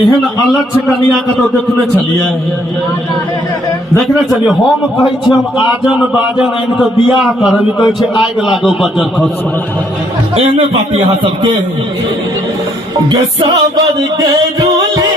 एहन अलक्ष्य कनिया के तो देखने चलिए हम कहे छी हम आजन बाजन आइन तो बियाह करब कहे छी आग लागो बजर खस एहने बात यहाँ सबके गसावर के रूली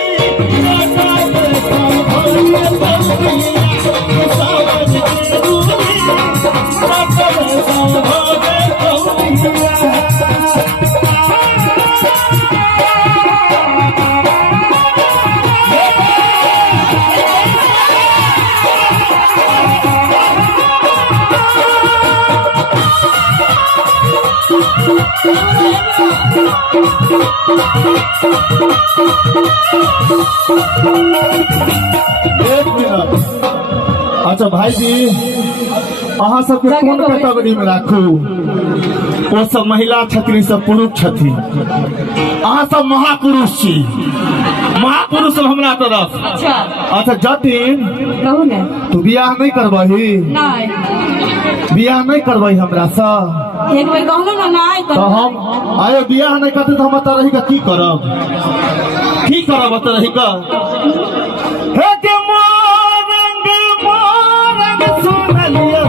अच्छा भाई जी अहाँ सबके कोन कैटेगरी में राखू वो सब महिला छथिन सब पुरुष छथिन अहाँ सब महापुरुष छी महापुरुष सब हमरा तरफ अच्छा जतिन तू बियाह नहीं करबही बियाह नहीं करबही हमरा सा एक बेर कहलो ना नहीं तो हम आयो बियाह नहीं करते तो हम बता रही का की करब बता रही का हे के मोरंग सुनलियो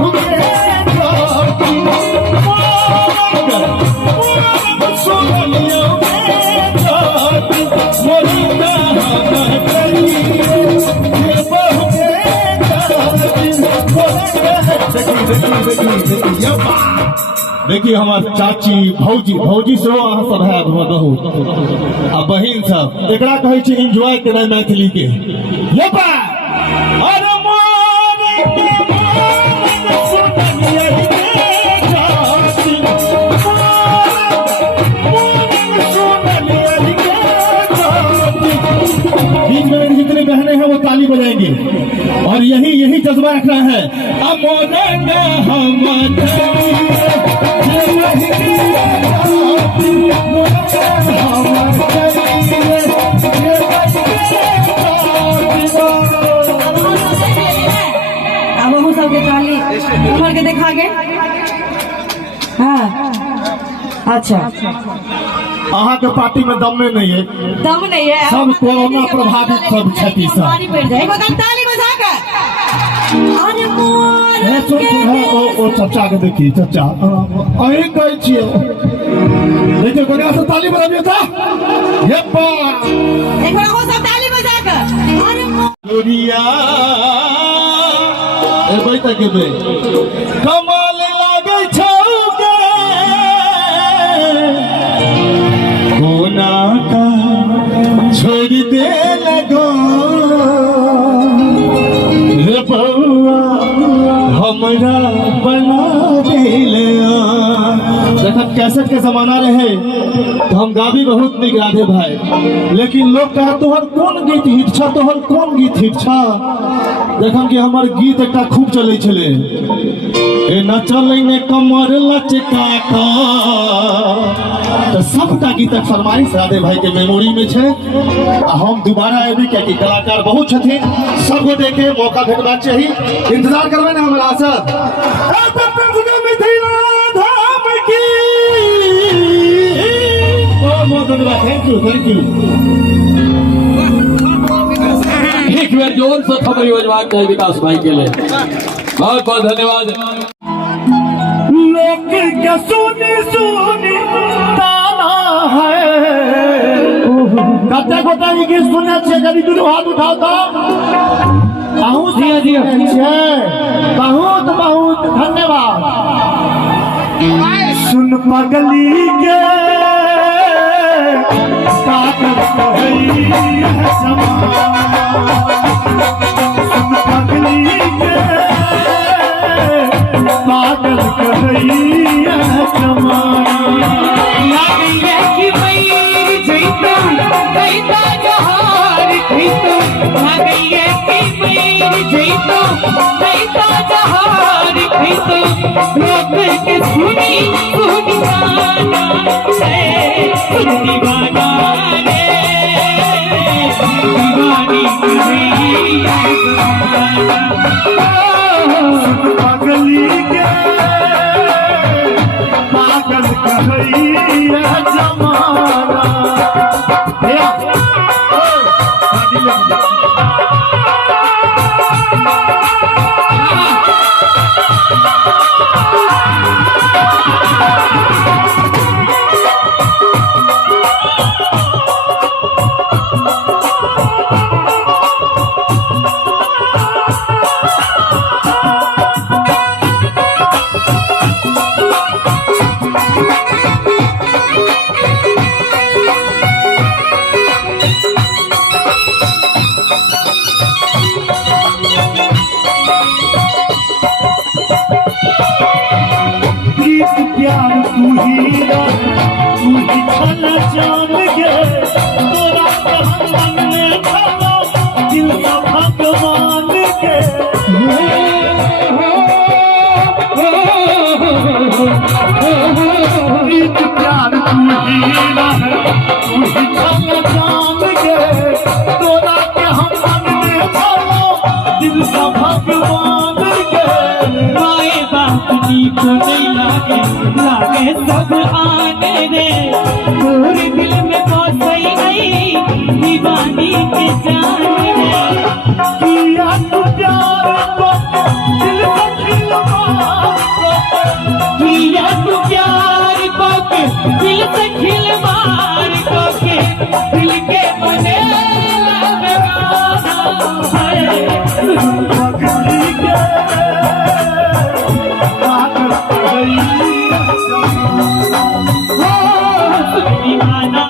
देखिए हमार चाची भौजी से अहाँ सब है बहुत आ बहिन सब एकरा कहे छी एंजॉय करे मैथिली के ये बा अरे जितने बहने हैं वो ताली बजाएंगे और यही जज्बा रखना है अब सबके ताली उठा के देखा गे हाँ अच्छा अहाँ के पार्टी में दम में नहीं है सब कोरोना प्रभावित सब क्षति सब ताली बजा कर ओ चचा के देखिए चचा अही कहे छिए देखिए कोना से ताली बजाबिए था ये पा देखो हो सब ताली बजा कर अरे गोरिया ए बैठा के बे कमाल लागे छौगे कोना का छोड़ दे लगो रे बउआ हमरा बना दिलिया देखा कैसेट के जमाना रहे तो हम गाबी बहुत निक राधे भाई लेकिन लोग कहे तोहर कौन गीत हिट छ तोहर कौन गीत हिट छ देखम कि हमर गीत एकटा खूब चले छले ए न चले ने कमर लचका का तो सबटा गीतक फरमाइश राधे भाई के मेमोरी में छे हम दोबारा एबे कियाकि कलाकार बहुत छथिन सबको देखे मौका भेटबाक चाही इंतजार करबै ना हमरा सब थैंक यू एक बार जोर से खबरी बजवा के विकास भाई के लिए बहुत बहुत धन्यवाद लोग क्या सुनी ताना है कते गोटा ई गीत सुने छे कभी दुनू हाथ उठाओ तो बहुत बहुत धन्यवाद सुन पगली के पागल कहैया सुन पगली के पागल कहैया पागल कहैया जमाना भैया प्यार तू ही छल जान गे तोरा मन में खलो दिल का भगवान के प्रीत प्यार तू ही छल जान गे तोरा के हम मन में खलो दिल का भगवान के माए बाप नीक नहीं लागे लागे सब आने रे पूरे दिल में बसई आई दीवानी के जान रे